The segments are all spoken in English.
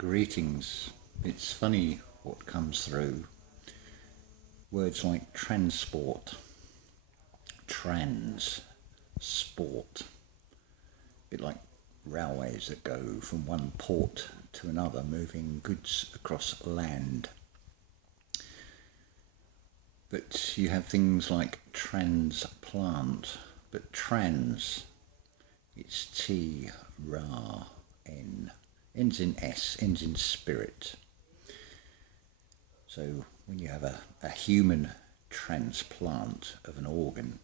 Greetings. It's funny what comes through. Words like transport, trans, sport. A bit like railways that go from one port to another, moving goods across land. But you have things like transplant, but trans, it's T, Ra, N, ends in S, ends in spirit. So when you have a human transplant of an organ,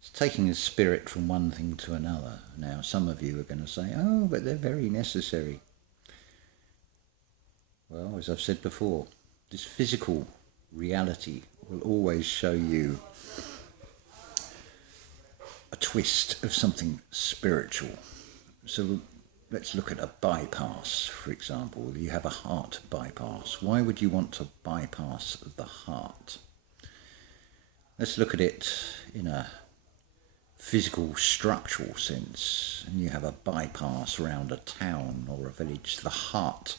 it's taking a spirit from one thing to another. Now some of you are going to say, oh, but they're very necessary. Well, as I've said before, this physical reality will always show you a twist of something spiritual. So let's look at a bypass, for example. You have a heart bypass. Why would you want to bypass the heart? Let's look at it in a physical, structural sense. And you have a bypass around a town or a village, the heart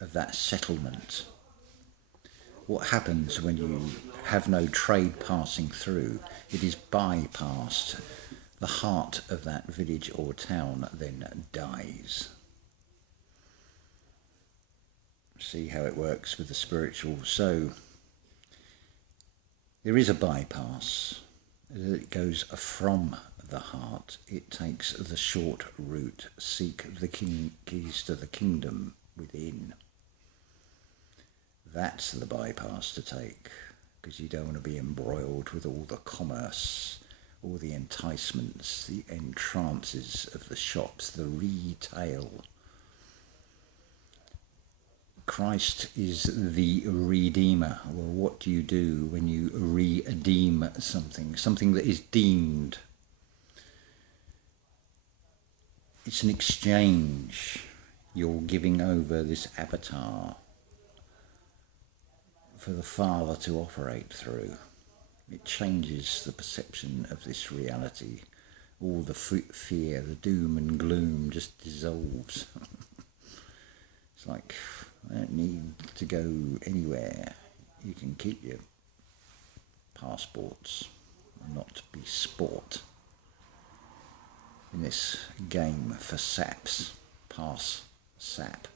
of that settlement. What happens when you have no trade passing through? It is bypassed. The heart of that village or town then dies. See how it works with the spiritual. So there is a bypass. It goes from the heart. It takes the short route. Seek the keys to the kingdom within. That's the bypass to take, because you don't want to be embroiled with all the commerce, all the enticements, the entrances of the shops, the retail. Christ is the Redeemer. Well, what do you do when you redeem something? Something that is deemed. It's an exchange. You're giving over this avatar for the Father to operate through. It changes the perception of this reality. All the fear, the doom and gloom just dissolves. It's like, I don't need to go anywhere. You can keep your passports and not be sport in this game for saps. Pass, sap.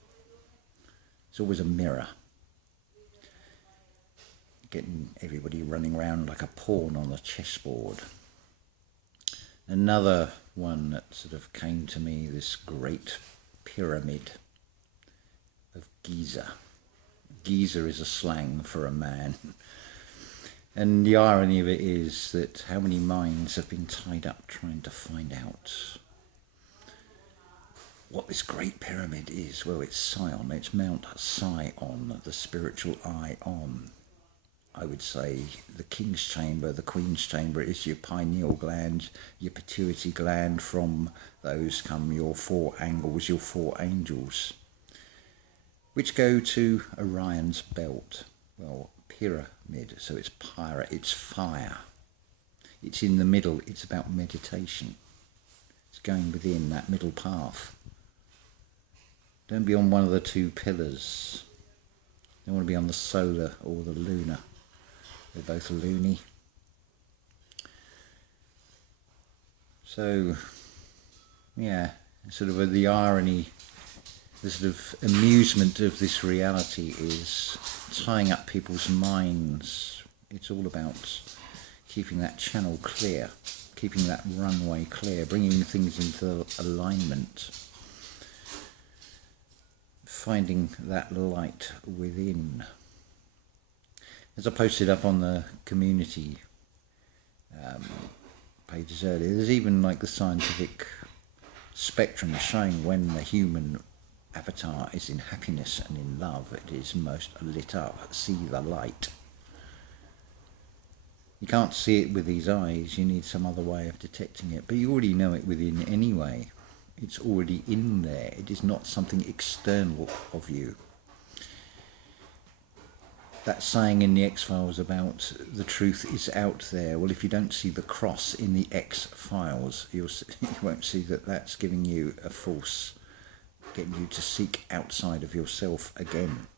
It's always a mirror. Getting everybody running around like a pawn on the chessboard. Another one that sort of came to me, this great pyramid of Giza. Giza is a slang for a man. And the irony of it is that how many minds have been tied up trying to find out what this great pyramid is. Well, it's Sion, it's Mount Sion, the spiritual Ion. I would say the king's chamber, the queen's chamber is your pineal gland, your pituitary gland. From those come your four angles, your four angels, which go to Orion's belt. Well, pyramid, so it's pyra, it's fire. It's in the middle, it's about meditation. It's going within that middle path. Don't be on one of the two pillars. You don't want to be on the solar or the lunar. They're both loony. So, yeah, sort of the irony, the sort of amusement of this reality is tying up people's minds. It's all about keeping that channel clear, keeping that runway clear, bringing things into alignment, finding that light within. As I posted up on the community pages earlier, there's even like the scientific spectrum showing when the human avatar is in happiness and in love, it is most lit up. See the light. You can't see it with these eyes, you need some other way of detecting it, but you already know it within anyway. It's already in there. It is not something external of you. That saying in the X-Files about the truth is out there. Well, if you don't see the cross in the X-Files, you won't see that that's giving you a false getting you to seek outside of yourself again.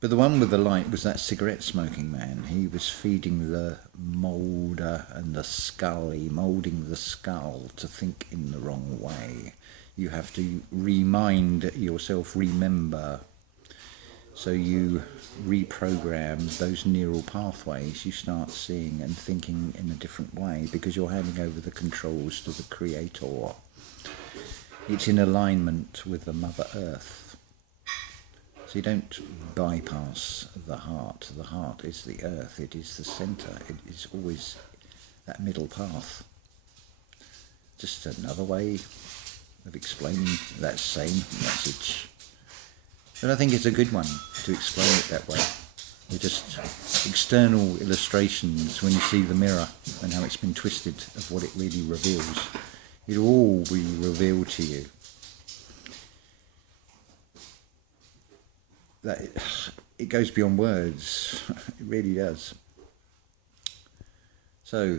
But the one with the light was that cigarette smoking man. He was feeding the moulder and the skull, moulding the skull to think in the wrong way. You have to remind yourself, remember. So you reprogram those neural pathways. You start seeing and thinking in a different way because you're handing over the controls to the Creator. It's in alignment with the Mother Earth. So you don't bypass the heart. The heart is the earth. It is the centre. It is always that middle path. Just another way of explaining that same message. But I think it's a good one to explain it that way. They're just external illustrations when you see the mirror and how it's been twisted of what it really reveals. It'll all be revealed to you. That it goes beyond words. It really does. So,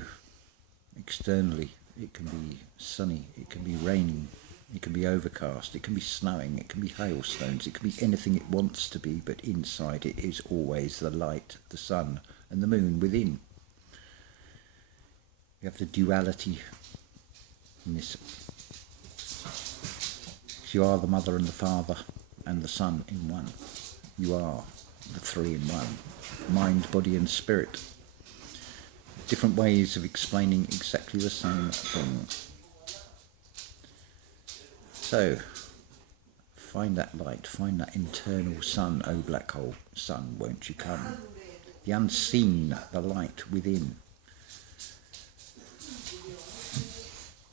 externally, it can be sunny, it can be raining, it can be overcast, it can be snowing, it can be hailstones, it can be anything it wants to be, but inside it is always the light, the sun, and the moon within. You have the duality in this. You are the mother and the father and the son in one. You are the three in one. Mind, body and spirit. Different ways of explaining exactly the same thing. So, find that light, find that internal sun, oh black hole, sun, won't you come? The unseen, the light within.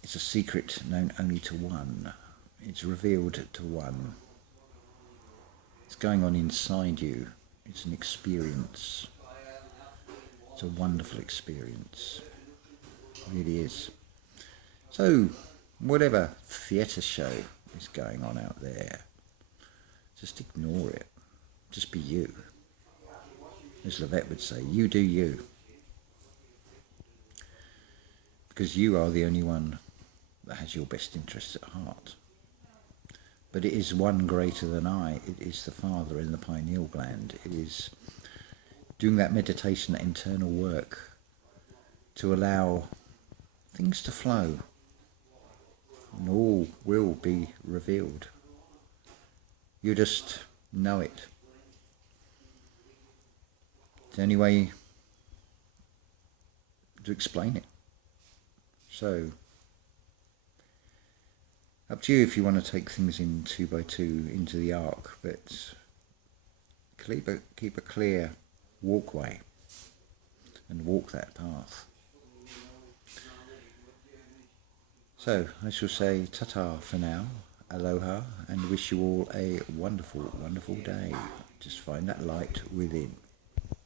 It's a secret known only to one. It's revealed to one. It's going on inside you. It's an experience. It's a wonderful experience. It really is. So, whatever theatre show is going on out there, just ignore it. Just be you. As Levette would say, you do you. Because you are the only one that has your best interests at heart. But it is one greater than I. It is the Father in the pineal gland. It is doing that meditation, that internal work, to allow things to flow. And all will be revealed. You just know it. It's the only way to explain it. So, up to you if you want to take things in 2 by 2 into the ark, but keep a clear walkway and walk that path. So I shall say ta-ta for now, aloha, and wish you all a wonderful, wonderful day. Just find that light within.